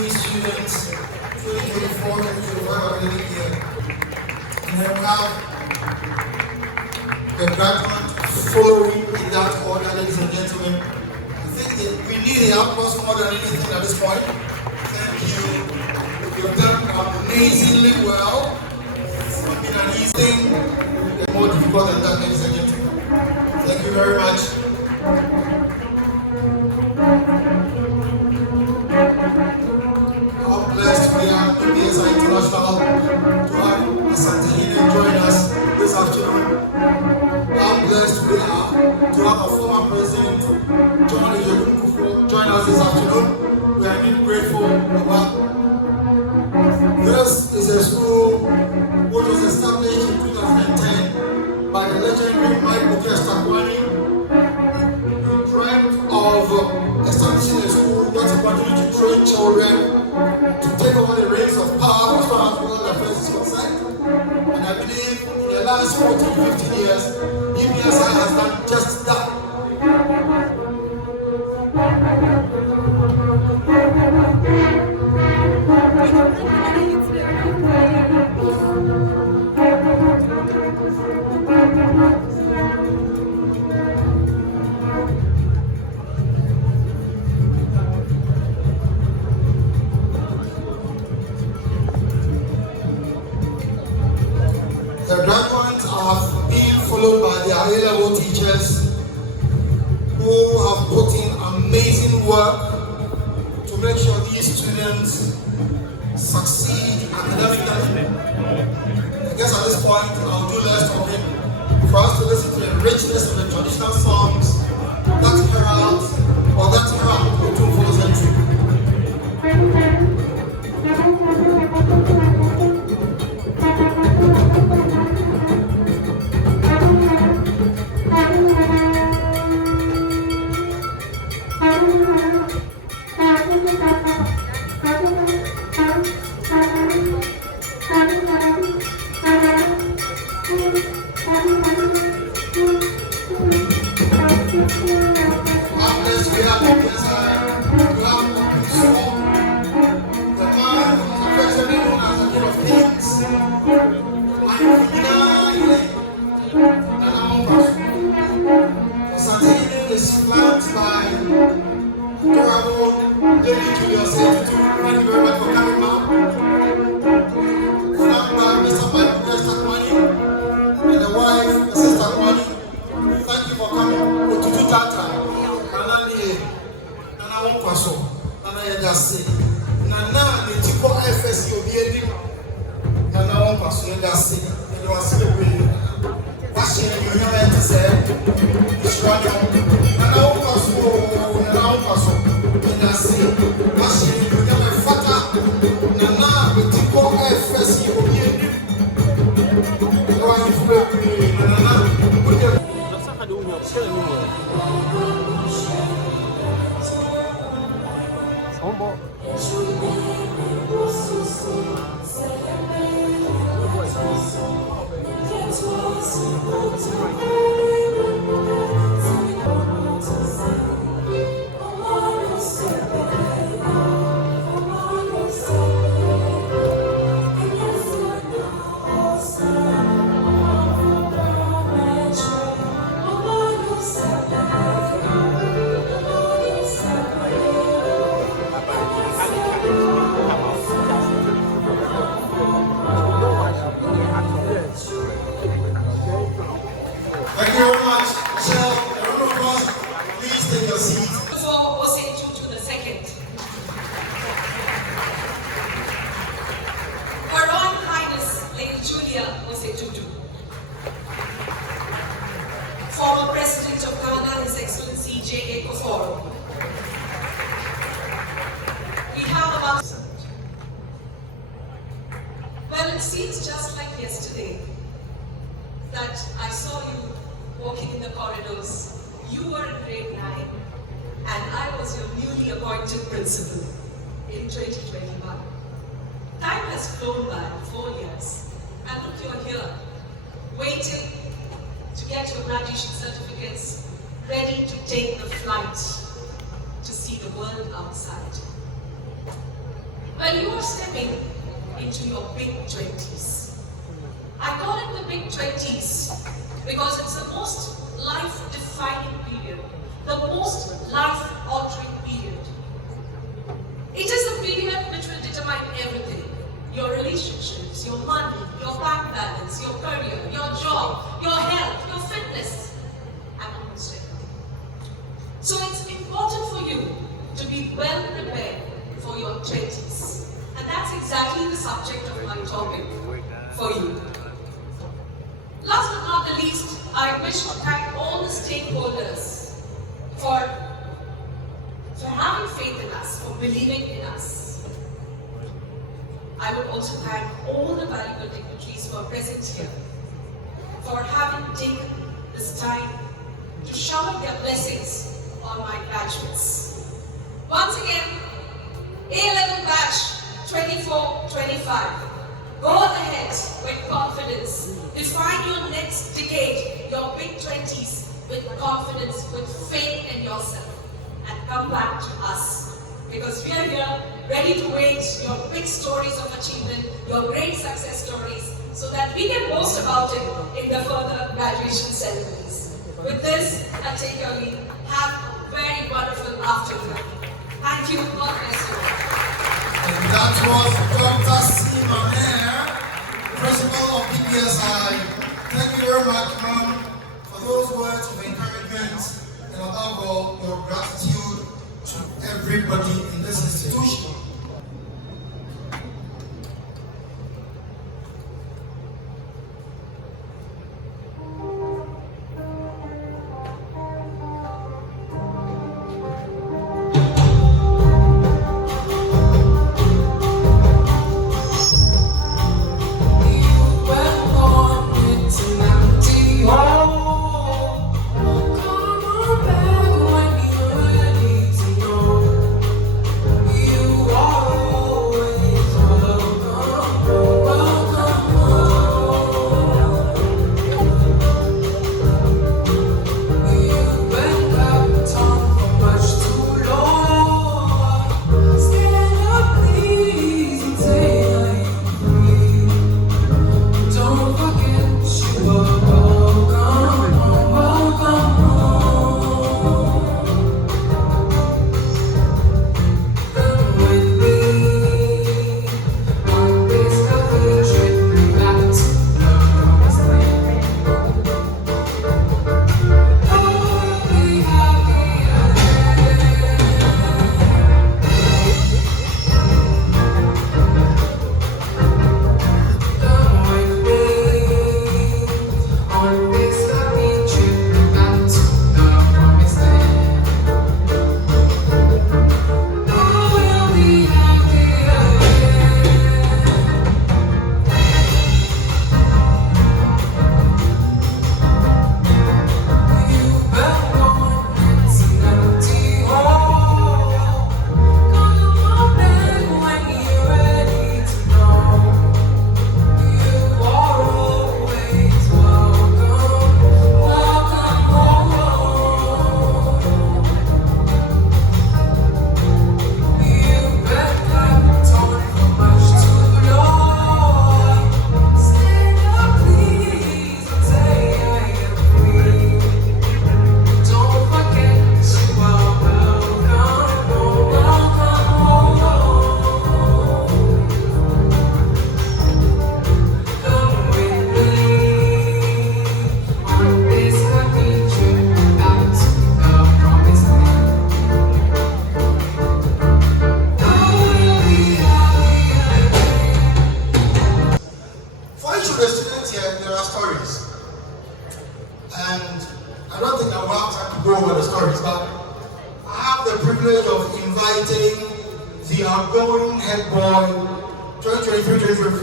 these students 2024 and 2025 academic year. And then we have the graduate following in that order, ladies and gentlemen. I think that we need the applause more than anything at this point. Thank you. You've done amazingly well. It's not been an easy thing. It's more difficult than that, ladies and gentlemen. Thank you very much. How blessed we are, DPS International, to have Asante join us this afternoon. How blessed we are to have our former President John Agyekum Kufuor join us this afternoon. We are indeed grateful about. This is a school which was established in 2010 by the legendary Majesty. He dreamt of establishing a school that will continue to train children to take over the reins of power as far as world affairs is concerned. And I believe in the last 14-15 years, DPSI has done just that. The graduates have been followed by their A-level teachers who have put in amazing work to make sure these students succeed academically. I guess at this point I'll do less talking for us to listen to the richness of the traditional songs that herald Otumfuo Osei Tutu. Is flanked by Thank you very much for coming, ma'am. Flanked by Mr. and the wife, Sister Kwame. Thank you for coming. Otutu Tata, Nananom Kwaso, Nana Yedase, Nana Netiko FS Yobi, Nananom Kwaso Yedase, and you are celebrating. Washing you have to say, Nananom Kwaso, Yedase, washing you have a fata, Nana Netiko FS Yobi. Thank you very much. Michelle, a round of applause. Please take your seat. Otumfuo Osei Tutu II. Her Royal Highness Lady Julia Osei Tutu. Former President of Ghana, His Excellency J.A. Kufuor. We have about... Well, it seems just like yesterday that I saw you walking in the corridors. You were in grade 9 and I was your newly appointed principal in 2021. Time has flown by, 4 years, and look, you're here, waiting to get your graduation certificates, ready to take the flight to see the world outside. Well, you are stepping into your big 20s. I call it the big 20s because it's the most life-defining period, the most life-altering period. It is a period which will determine everything. Your relationships, your money, your bank balance, your career, your job, your health, your fitness, and almost everything. So it's important for you to be well prepared for your 20s. And that's exactly the subject of my topic for you. Last but not the least, I wish to thank all the stakeholders for having faith in us, for believing in us. I would also thank all the valuable dignitaries who are present here for having taken this time to shower their blessings on my graduates. Once again, A-level batch 24-25. Go ahead with confidence. Define your next decade, your big 20s, with confidence, with faith in yourself. And come back to us. Because we are here ready to wait your big stories of achievement, your great success stories, so that we can boast about it in the further graduation ceremonies. With this, I take your leave. Have a very wonderful afternoon. Thank you. God bless you. And that was Dr. Tema, Principal of DPSI. Thank you very much, ma'am, for those words of encouragement and above all, your gratitude to everybody in this institution.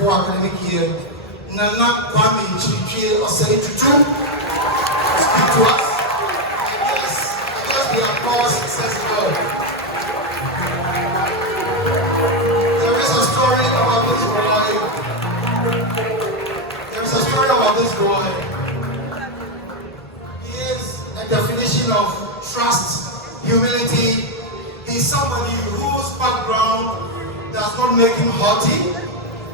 Academic year, Nana Kwame Kyeretwie Osei Tutu, speak to us. Let the applause successful. There is a story about this boy. He is a definition of trust, humility. He's somebody whose background does not not make him haughty.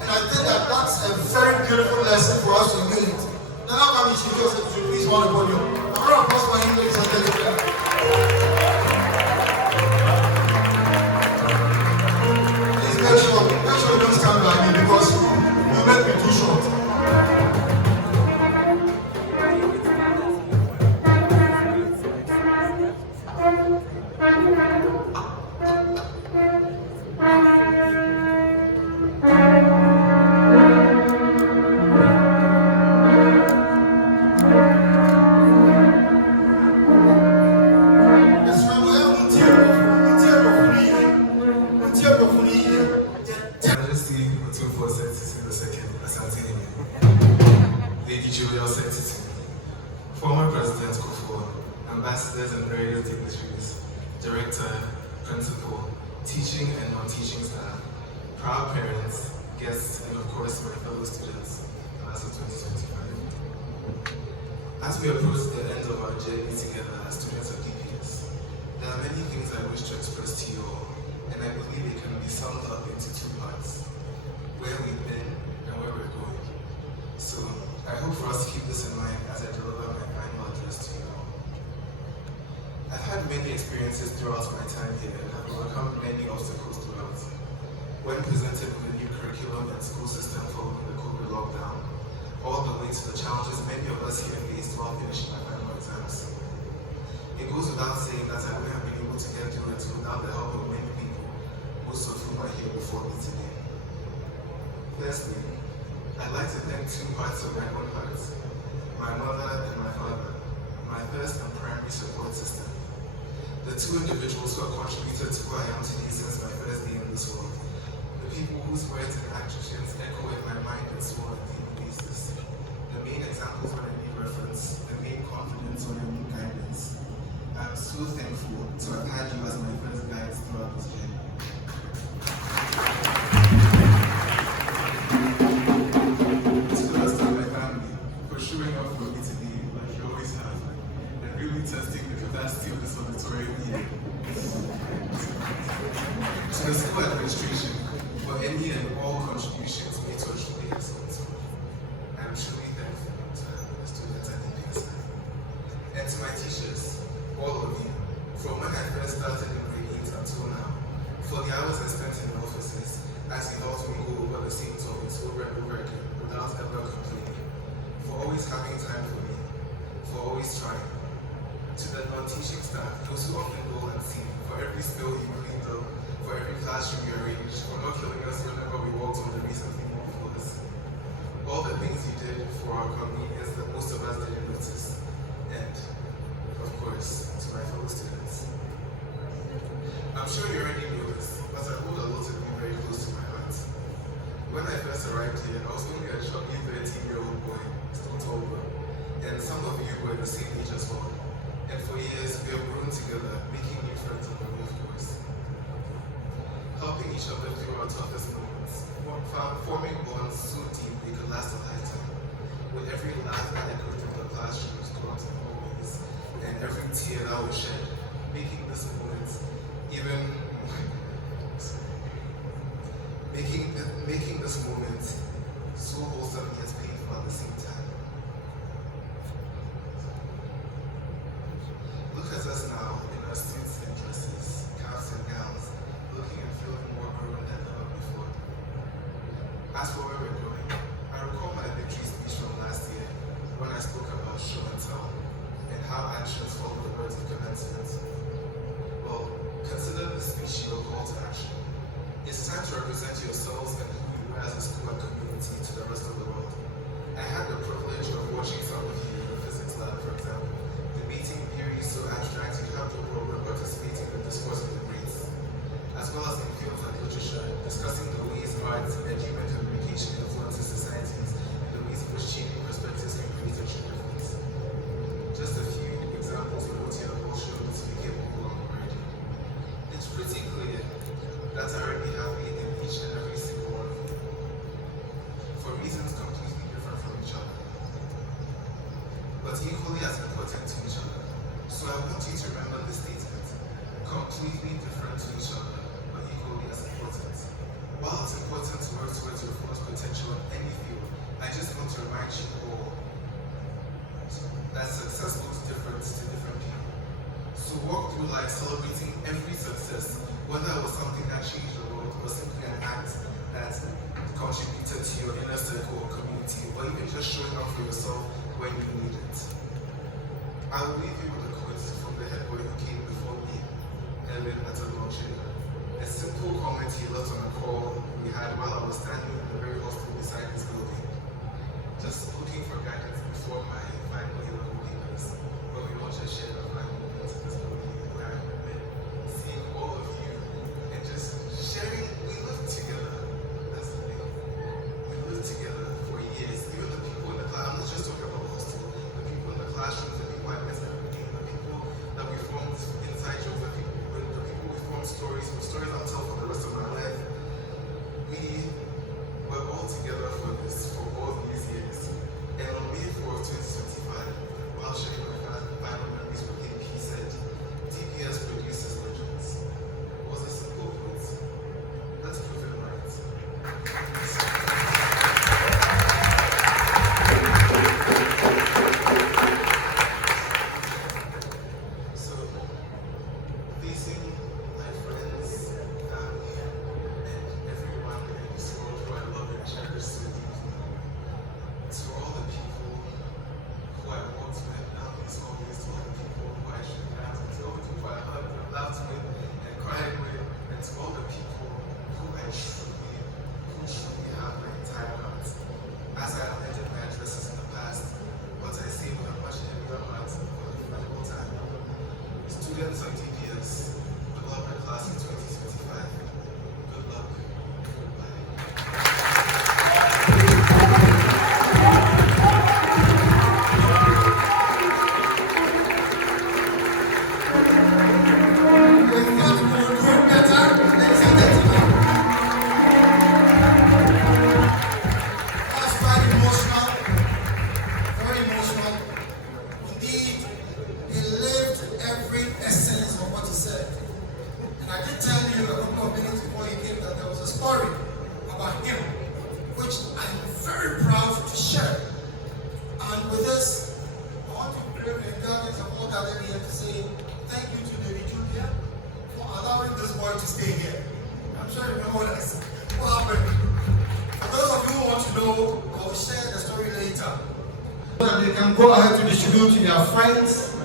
And I think that that's a very beautiful lesson for us to emulate. Nana Kwame Kyeretwie Osei Tutu, please hold the podium. I'm going to applause for him, ladies and gentlemen. Please make sure you don't stand by me because you make me too short. Majesty, Otumfuo Osei Tutu, former President Kufuor, ambassadors and various dignitaries, director, principal, teaching and non-teaching staff, proud parents, guests, and of course my fellow students, class of 2025. As we approach the end of our journey together as students of DPS, there are many things I wish to express to you all, and I believe it can be summed up into two parts: where we've been and where we're going. So I hope for us to keep this in mind as I deliver my final address to you all. I've had many experiences throughout my time here and have overcome many obstacles throughout. When presented with a new curriculum and school system following the COVID lockdown, all the way to the challenges many of us here faced while finishing my final exams. It goes without saying that I wouldn't have been able to get through it without the help of many people, most of whom are here before me today. Firstly, I'd like to thank two parts of my own heart: my mother and my father, my first and primary support system. The two individuals who have contributed to who I am today since my first day in this world. The people whose words and actions echo in my mind and soul on a daily basis. The main examples when I need reference, the main confidence when I need guidance. I'm so thankful to have had you as my first guides throughout this journey. To the rest of my family, for showing up for me today, like you always have, and really testing the capacity of this auditorium here. To the school administration, for any and all contributions made to a truly excellent school. I'm truly thankful to the students at DPS. And to my teachers, all of you, from when I first started in grade 8 until now, for the hours I spent in the offices, as you helped me go over the same topics over and over again without ever complaining, for always having time for me, for always trying. To the non-teaching staff, those who often go unseen, for every spill you cleaned up, for every classroom you arranged, for not killing us whenever we walked on the recently moved floors. All the things you did for our convenience that most of us didn't notice. And, of course, to my fellow students. I'm sure you already know this, but I hold a lot of you very close to my heart. When I first arrived here, I was only a chubby 13-year-old boy, still taller, and some of you were the same age as well. And for years, we have grown together, making new friends on the way, of course. Helping each other through our toughest moments, forming bonds so deep they could last a lifetime. With every laugh that echoed through the classrooms, doors, and hallways, and every tear that was shed, making this moment even making this moment so wholesome yet painful at the same time. Look at us now in our suits and dresses, caps and gowns, looking and feeling more grown than ever before. As for where we're going, I recall my victory speech from last year when I spoke about show and tell and how actions follow the words of commencement. Well, consider this speech your call to action. It's time to represent yourselves and who you are as a school and community to the rest of the world. I had the privilege of watching some of you in the physics lab, for example, debating theories so abstract you have no problem participating in the discourse of the greats, as well as in fields like literature, discussing the ways art and human communication influences societies and the ways in which changing perspectives can create a true difference. Just a few examples of what you have all shown to be capable of already. It's pretty clear that I already have faith in each and every single one of you, for reasons completely different from each other, but equally as important to each other. So I want you to remember this statement: completely different to each other, but equally as important. While I just want to remind you all that success looks different to different people. So walk through life celebrating every success, whether it was something that changed the world or simply an act that contributed to your inner circle or community, or even just showing up for yourself when you need it. I will leave you with a quote from the head boy who came before me, Ellen at a launching. A simple comment he left on a call we had while I was standing in the very hospital beside this building, just looking for guidance before my final year of Highness, where we all just shared our final moments in this building, where I met seeing all of you and just sharing. We lived together. That's the thing. We lived together for years. Even the people in the class, I'm not just talking about the hostel, the people in the classrooms, the people I met in the beginning, the people that we formed inside jokes, the people we formed stories I'll tell for the rest of my life. We were all together for this, for all these years. And on May 4th, 2025, while sharing my final memories with him, he said, DPS produces legends. It was a simple quote. Let's prove it right. So, facing my friends, family, and everyone in this world who I love and cherish so deeply, to all the people who I walked with, now these always, to all the people who I shook hands with, to all the people I hugged and laughed with and cried with, and to all the people who truly have my entire heart. As I have ended my addresses in the past, what I say with a much heavier heart for the final time. Students of DPS, good luck with class in 2025. Good luck. Goodbye. That's quite emotional, very emotional. Indeed, he lived every essence of what he said. And I did tell you a couple of minutes before he came that there was a story about him, which I'm very proud to share. And with this, I want to crave the indulgence of all gathered here to say thank you to David Julia for allowing this boy to stay here. I'm sure you know what happened. For those of you who want to know, I will share the story later. So that they can go ahead to distribute to their friends.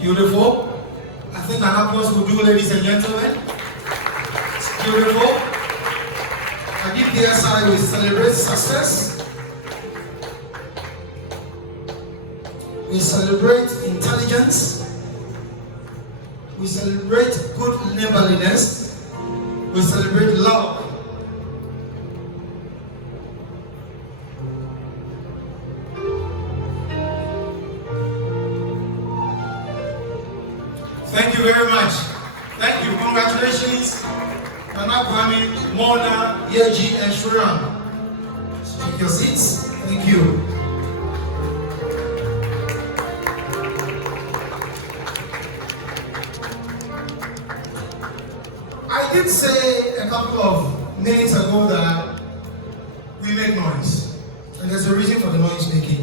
Beautiful. I think an applause will do, ladies and gentlemen. It's beautiful. At DPSI, we celebrate success. We celebrate intelligence. We celebrate good neighborliness. We celebrate love. Thank you very much. Thank you. Congratulations, Nana Kwame, Mona, Yeji, and Shriram. Take your seats. Thank you. I did say a couple of minutes ago that we make noise, and there's a reason for the noise making.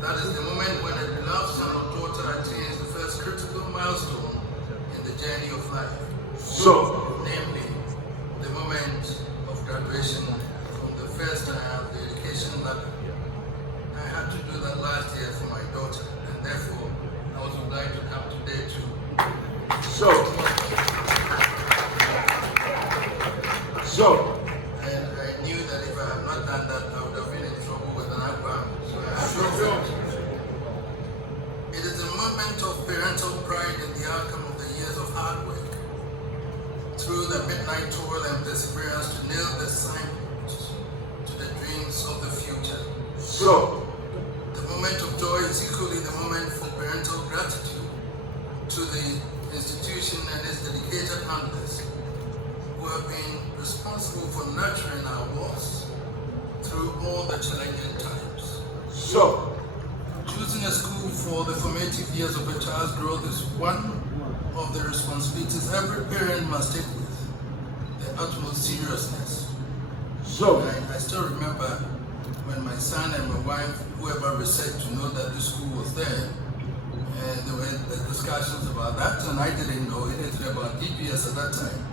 That is the moment when a beloved son or daughter attains the first critical milestone in the journey of life. Namely, the moment of graduation from the first time of the education ladder. I had to do that last year for my daughter, and therefore I was obliged to come today too. And I knew that if I had not done that, I would have been in trouble with an outbound. So I assured them. It is a moment of parental pride in the outcome of the years of hard work. Through the midnight toil and perseverance to nail the signposts to the dreams of the future. The moment of joy is equally the moment for parental gratitude to the institution and its dedicated handlers who have been responsible for nurturing our wards through all the challenging times. Choosing a school for the formative years of a child's growth is one of the responsibilities every parent must take with the utmost seriousness. I still remember when my son and my wife, whoever researched to know that the school was there, and there were the discussions about that, and I didn't know anything about DPS at that time.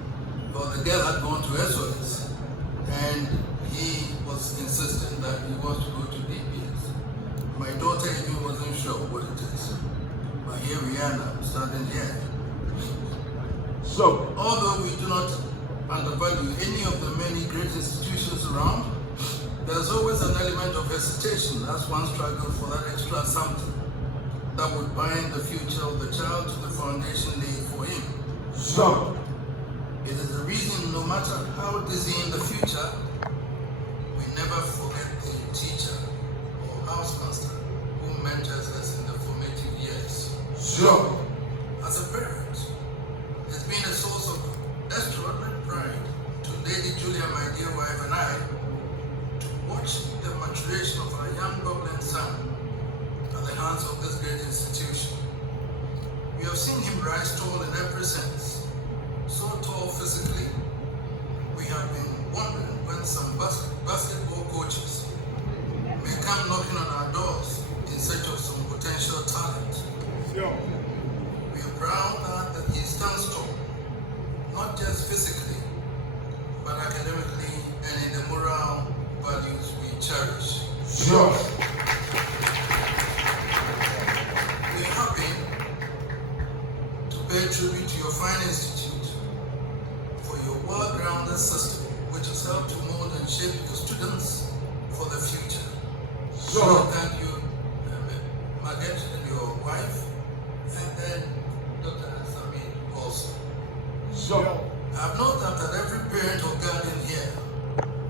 But the girl had gone to SOS, and he was insistent that he wants to go to DPS. My daughter even wasn't sure what it is. But here we are now, standing here. So, Although we do not undervalue any of the many great institutions around, there's always an element of hesitation as one struggles for that extra something that would bind the future of the child to the foundation laid for him. so, It is the reason no matter how dizzy in the future, we never forget the teacher or housemaster who mentors us in the formative years. so, As a parent, it's been a source of extraordinary pride to Lady Julia, my dear wife, and I, to watch the maturation of our young goblin son at the hands of this great institution. We have seen him rise tall in every sense, so tall physically, we have been wondering when some basketball coaches may come knocking on our doors in search of some potential talent. We are proud that he stands tall, not just physically, but academically and in the moral values we cherish. so, We are happy to pay tribute to your fine institute for your well-grounded system, which has helped to mold and shape your students for the future. so, Thank you, Majesty, and your wife, and then Dr. Asami also. so, I have no doubt that every parent or guardian here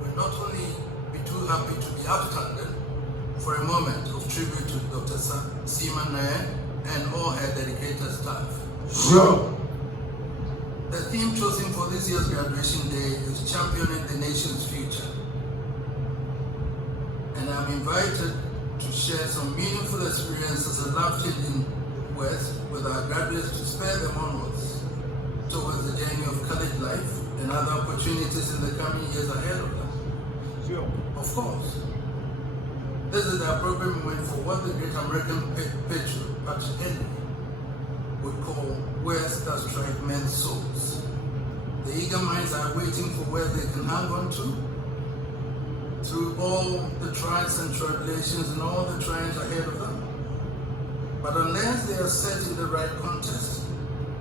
will not only be too happy to be upstanding for a moment of tribute to Dr. Sister Nana and all her dedicated staff. so, The theme chosen for this year's graduation day is Championing the Nation's Future. And I'm invited to share some meaningful experiences and life-changing words with our graduates to spur them onwards towards the journey of college life and other opportunities in the coming years ahead of them. Of course, this is the appropriate moment for what the great American patriot, Patrick Henry, would call words that strike men's souls. The eager minds are waiting for where they can hang on to through all the trials and tribulations and all the trials ahead of them. But unless they are set in the right context,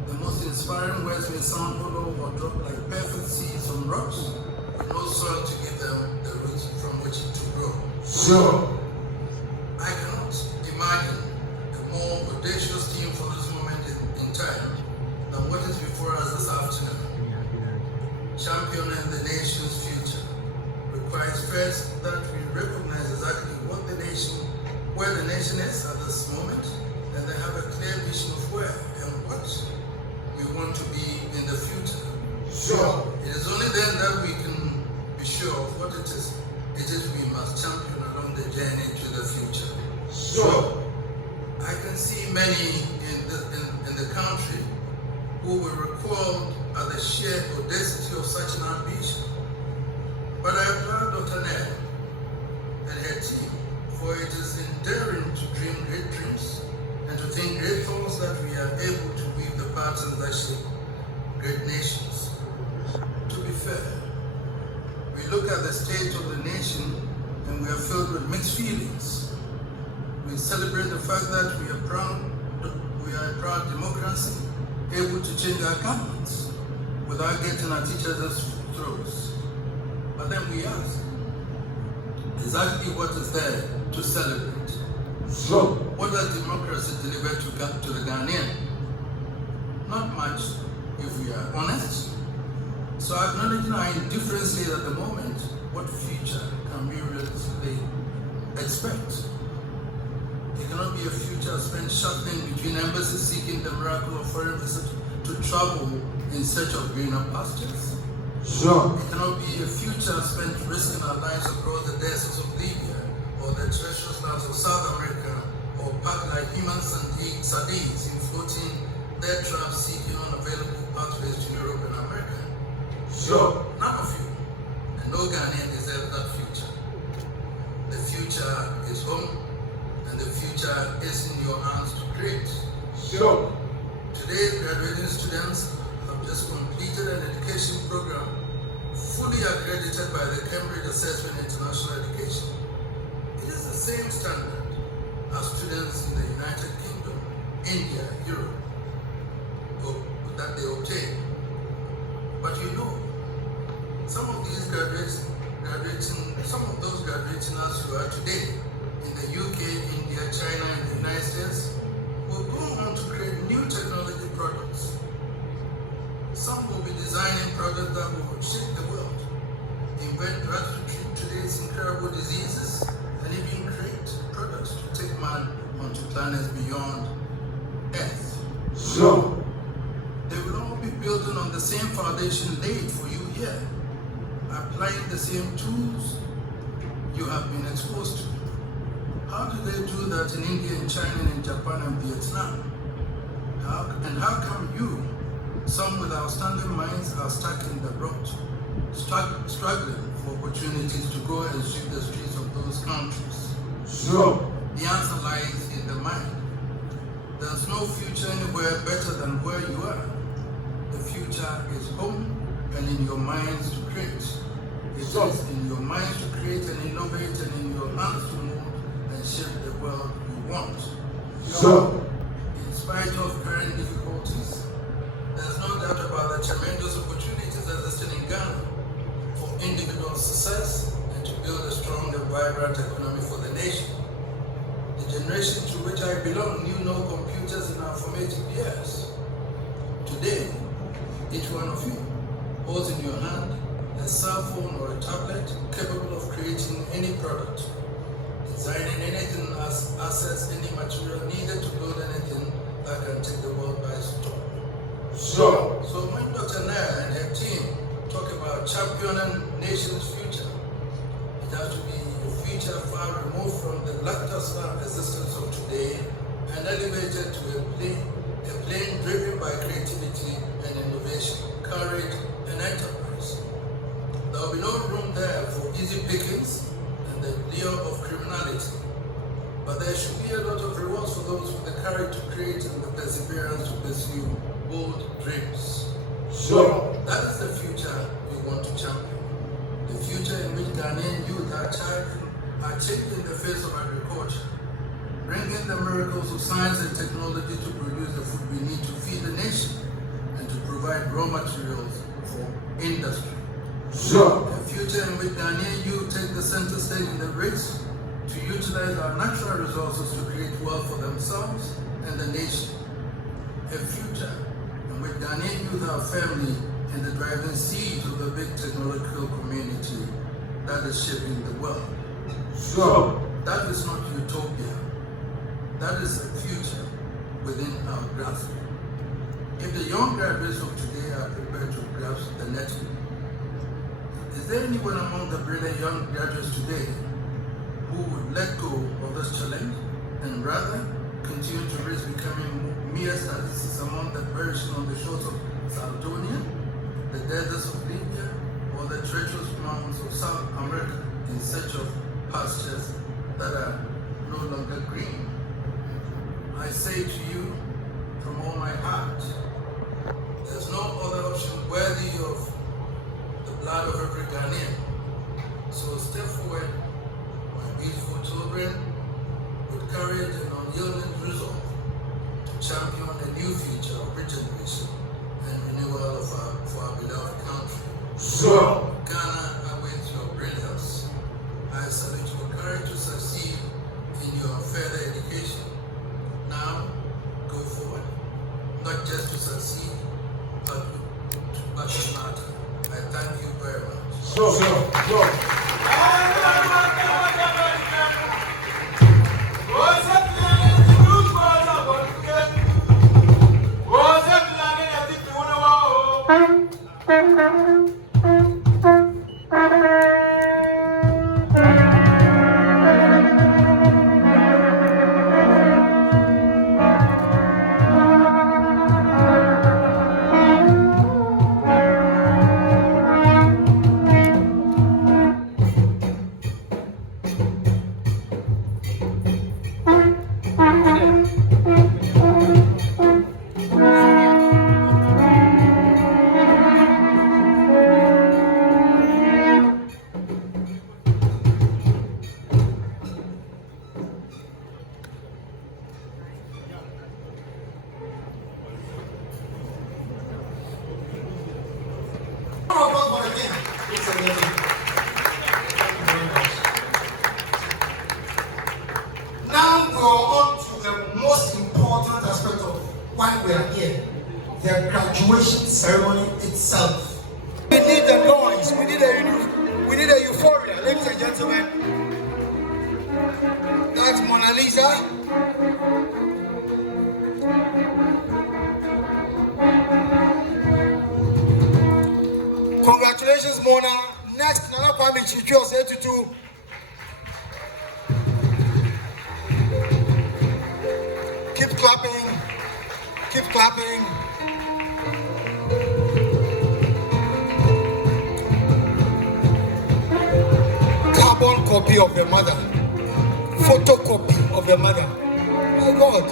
the most inspiring words may sound hollow or drop like perfect seeds on rocks with no soil to give them the roots from which to grow. so, I cannot imagine a more audacious theme for this moment in time than what is before us this afternoon. Championing the nation's future requires first that we recognize exactly where the nation is at this moment, and they have a clear vision of where and what we want to be in the future. so, It is only then that we can be sure of what it is we must champion along the journey to the future. so, I can see many in the country who will recoil at the sheer audacity of such an ambition. But I applaud Dr. Ned and her team, for it is in daring to dream great dreams and to think great thoughts that we are able to weave the patterns that shape great nations. To be fair, we look at the state of the nation and we are filled with mixed feelings. We celebrate the fact that we are a proud democracy, able to change our governments without getting our teachers' throats. But then we ask, exactly what is there to celebrate? so, What does democracy deliver to the Ghanaian? Not much, if we are honest. So acknowledging our indifference here at the moment, what future can we realistically expect? It cannot be a future spent shuttling between embassies seeking the miracle of foreign visit to travel in search of greener pastures. so, It cannot be a future spent risking our lives across the deserts of Libya or the treacherous lands of South America, or packed like human sardines in floating dead traps seeking unavailable pathways to Europe and America. so, None of you, and no Ghanaian deserves that future. The future is home, and the future is in your hands to create. so, Today's graduating students have just completed an education program fully accredited by the Cambridge Assessment International Education. It is the same standard as students in the United Kingdom, India, Europe, that they obtain. But you know, some of these some of those graduating as you are today in the UK, India, China, and the United States will go on to create new technology products. Some will be designing products that will shake the world, invent drugs to treat today's incurable diseases, and even create products to take man onto planets beyond Earth. Sure. They will all be building on the same foundation laid for you here, applying the same tools you have been exposed to. How do they do that in India, and China, and Japan, and Vietnam? How come you, some with outstanding minds, are stuck in the rut, struggling for opportunities to go and sweep the streets of those countries? Sure. The answer lies in the mind. There's no future anywhere better than where you are. The future is home and in your minds to create. It is in your minds to create and innovate, and in your hands to move and shape the world you want. Sure. In spite of current difficulties, there's no doubt about the tremendous opportunities existing in Ghana for individual success and to build a strong and vibrant economy for the nation. The generation to which I belong knew no computers in our formative years. Today, each one of you holds in your hand a cell phone or a tablet capable of creating any product, designing anything, access any material needed to build anything that can take the world by storm. Sure. So when Dr. Naya and her team talk about championing nation's future, it has to be a future far removed from the lackluster existence of today and elevated to a plane driven by creativity and innovation, courage and enterprise. There will be no room there for easy pickings and the lure of criminality, but there should be a lot of rewards for those with the courage to create and the perseverance to pursue bold dreams. Sure. That is the future we want to champion. The future in which Ghanaian youth are changing the face of agriculture, bringing the miracles of science and technology to produce the food we need to feed the nation and to provide raw materials for industry. Sure. A future in which Ghanaian youth take the center stage in the race to utilize our natural resources to create wealth for themselves and the nation. A future in which Ghanaian youth are firmly in the driving seat of the big technological community that is shaping the world. Sure. That is not utopia. That is a future within our grasp. If the young graduates of today are prepared to grasp the next, is there anyone among the brilliant young graduates today who would let go of this challenge and rather continue to risk becoming mere statistics among the perishing on the shores of Sardonia, the deserts of Libya, or the treacherous mountains of South America in search of pastures that are no longer green? I say to you from all my heart, there's no other option worthy of the blood of every Ghanaian. So step forward, my beautiful children, with courage and unyielding resolve to champion a new future of regeneration and renewal for our beloved country. Sure. Ghana awaits your brilliance. I salute your courage to succeed in your further education. Now, go forward, not just to succeed, but to matter. I thank you very much. Sure. again. It's amazing. Thank you very much. Now we're on to the most important aspect of why we are here. The graduation ceremony itself. We need the noise. We need a euphoria, ladies and gentlemen. That's Mona Lisa. Congratulations, Mona. Next, Nana Kwame Kyeretwie Osei Tutu. Keep clapping. Keep clapping. Carbon copy of your mother. Photocopy of your mother. My God.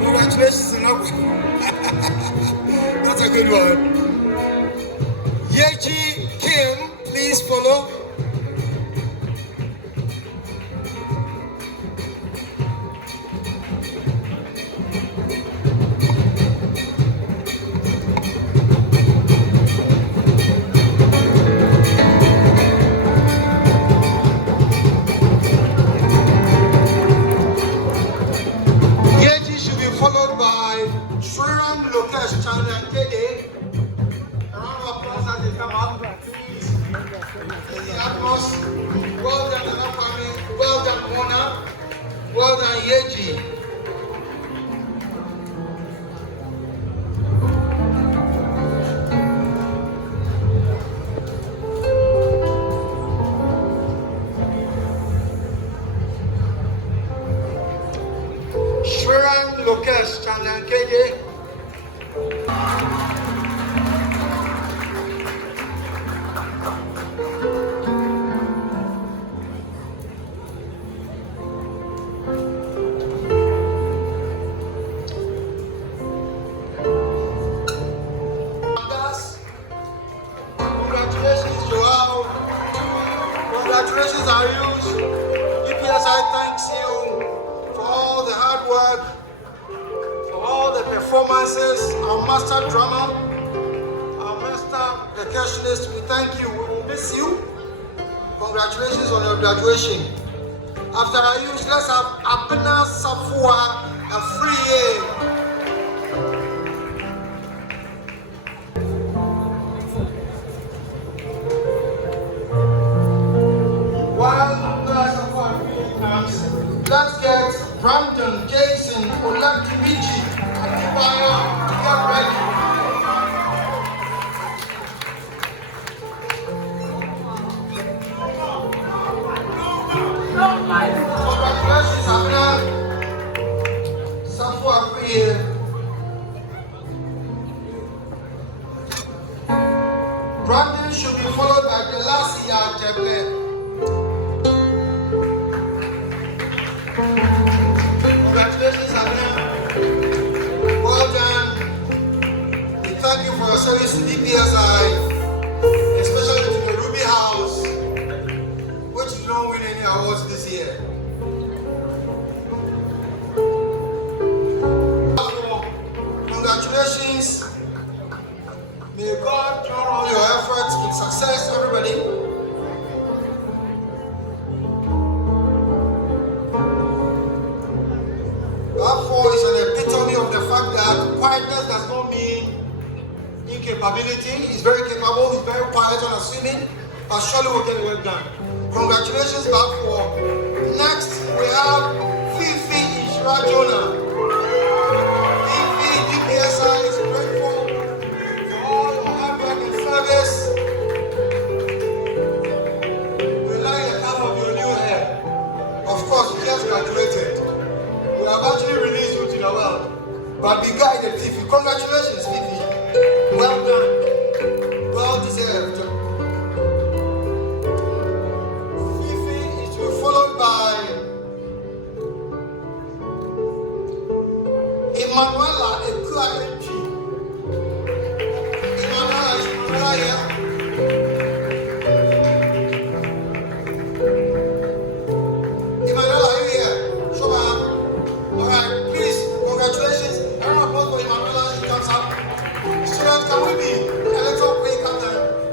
Congratulations, that's a good one. Yeji Kim, please follow. Yeji should be followed by Shriram Lokesh Chandra Kede. A round of applause as they come up. Please. The utmost. Well done, Nana Kwame. Well done, Mona. Well done, Yeji. Shriram Lokesh Chandra Kede. Congratulations, Joao. Congratulations, Ayush. DPS, I thank you for all the hard work, for all the performances. Our master drummer, our master percussionist, we thank you. We will miss you. Congratulations on your graduation. After Ayush, let's have Abena Safua and Free. Let's get Brandon, Jason, Olakibiji, and Ibaya to get ready. Congratulations, Amina. Safu Afriye. Brandon should be followed by the last year Jeble. Congratulations, Amina. Well done. We thank you for your service to DPSI, especially to the Ruby House, which did not win any awards this year. Congratulations. May God crown all your efforts in success, everybody. Therefore, is an epitome of the fact that quietness does not mean incapability. He's very capable, he's very quiet, unassuming, but surely will get the work done. Congratulations, Therefore. Next, we have Fifi Ishra Jonah. Fifi, DPSI is grateful for all your hard work and service. We like the color of your new hair. Of course, you just graduated. We have actually released you to the world. But be guided, Fifi. Congratulations, Fifi. Well done. Well deserved. Fifi is to be followed by Emanuela Ekuaechi. Emanuela is here. Emanuela, are you here? Show my hand. Alright, please, congratulations. Everyone applause for Emanuela. She comes up. Students, can we be a little quick after?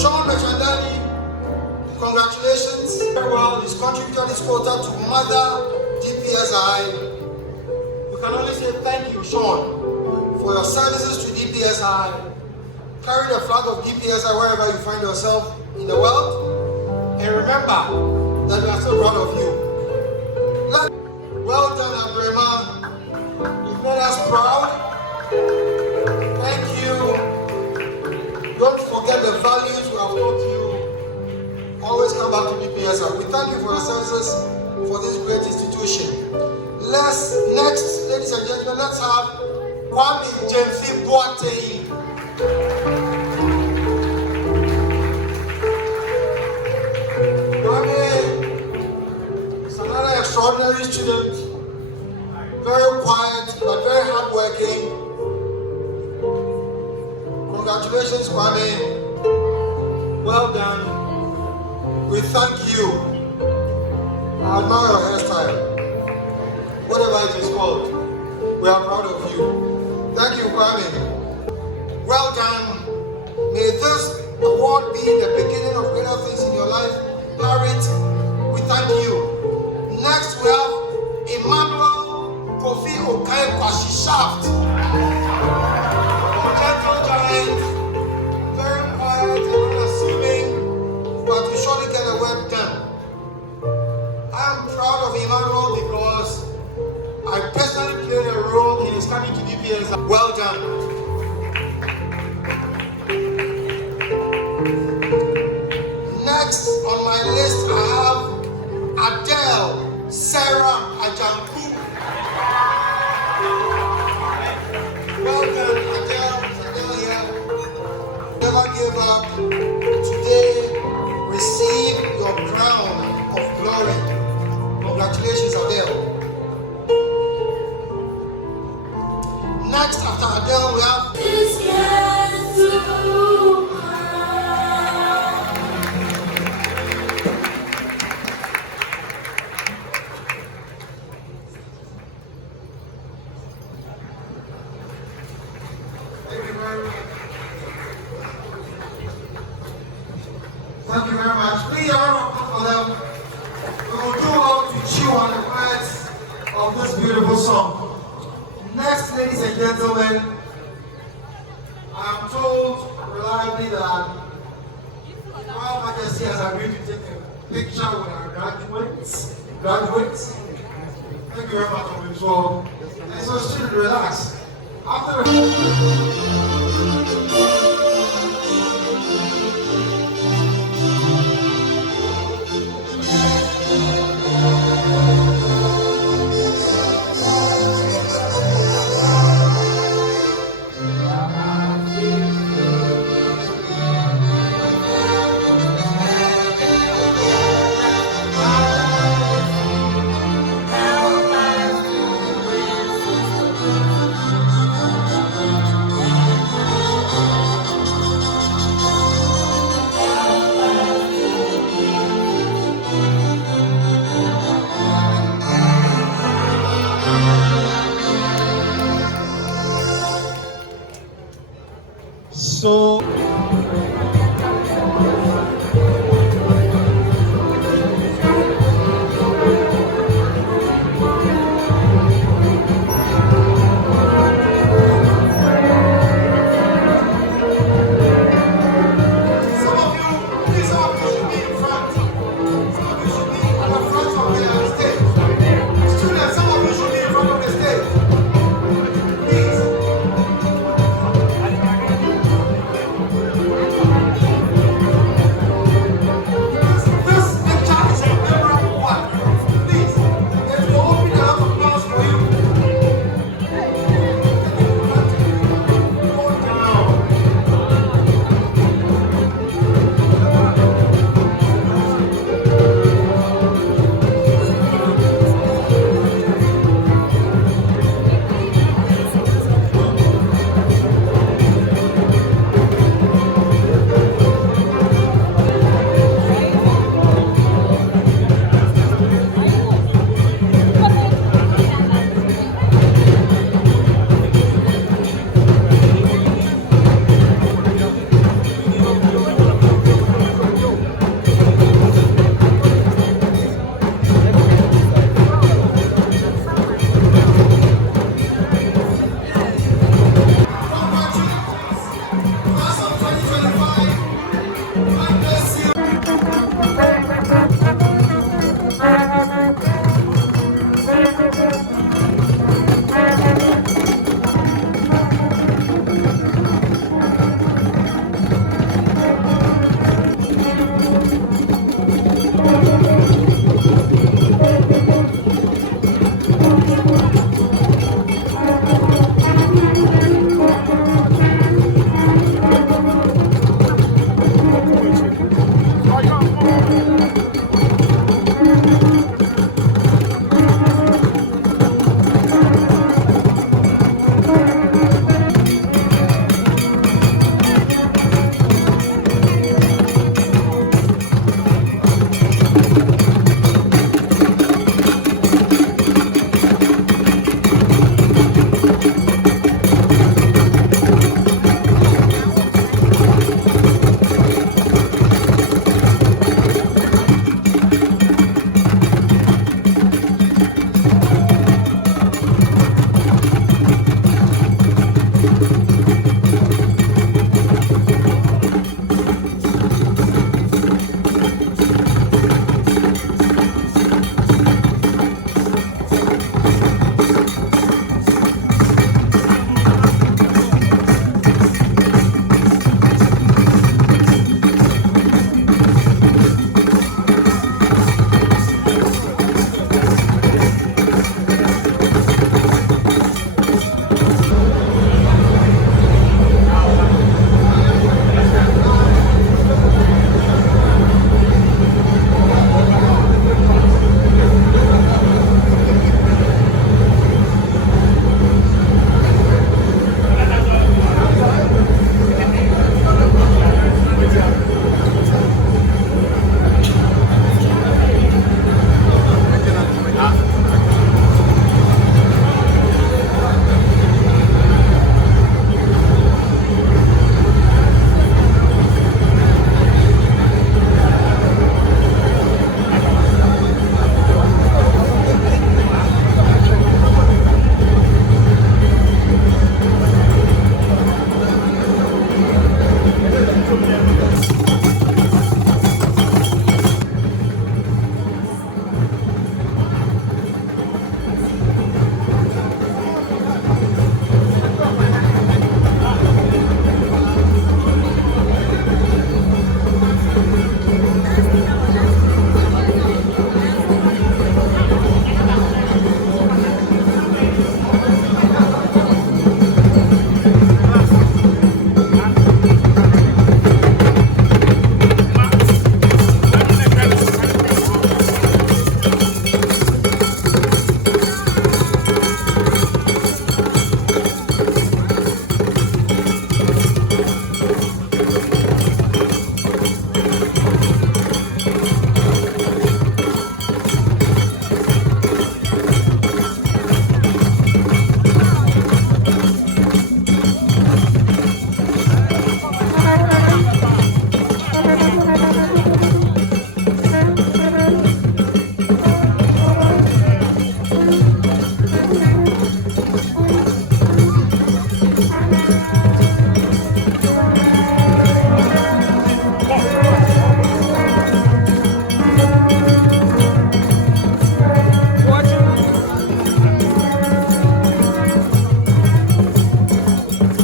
Sean Mechandani, congratulations. Very well, he's contributed his quota to Mother DPSI. We can only say thank you, Sean, for your services to DPSI. Carry the flag of DPSI wherever you find yourself in the world. And remember that we are so proud of you. Well done, Abrema. You've made us proud. Thank you. Don't forget the values we have taught you. Always come back to DPSI. We thank you for your services for this great institution. Next, ladies and gentlemen, let's have Kwame Kyeretwie Osei Tutu. Kwame is another extraordinary student, very quiet but very hardworking. Congratulations, Kwame. Well done. We thank you. I admire your hairstyle. Whatever it is called, we are proud of you. Thank you, Kwame. Well done. May this award be the beginning of greater things in your life. Harriet, we thank you. Next, we have Emmanuel Kofi Okai Kwashi Shaft. Gentle giant, very quiet and unassuming, but we surely get the work done. I am proud of Emmanuel because I personally played a role in his coming to DPS. Well done. Next on my list, I have Adele Sarah Ajanku. Well done, Adele. Adele here. Never give up. Today, receive your crown of glory. Congratulations, Adele. Next, after Adele, we have this year to Thank you very much. Please, a round of applause for them. We will do all to chew on the words of this beautiful song. Next, ladies and gentlemen, I'm told reliably that Royal Majesty has agreed to take a picture with our graduates. Thank you very much, Otumfuo. And so, students, relax. After Thank you.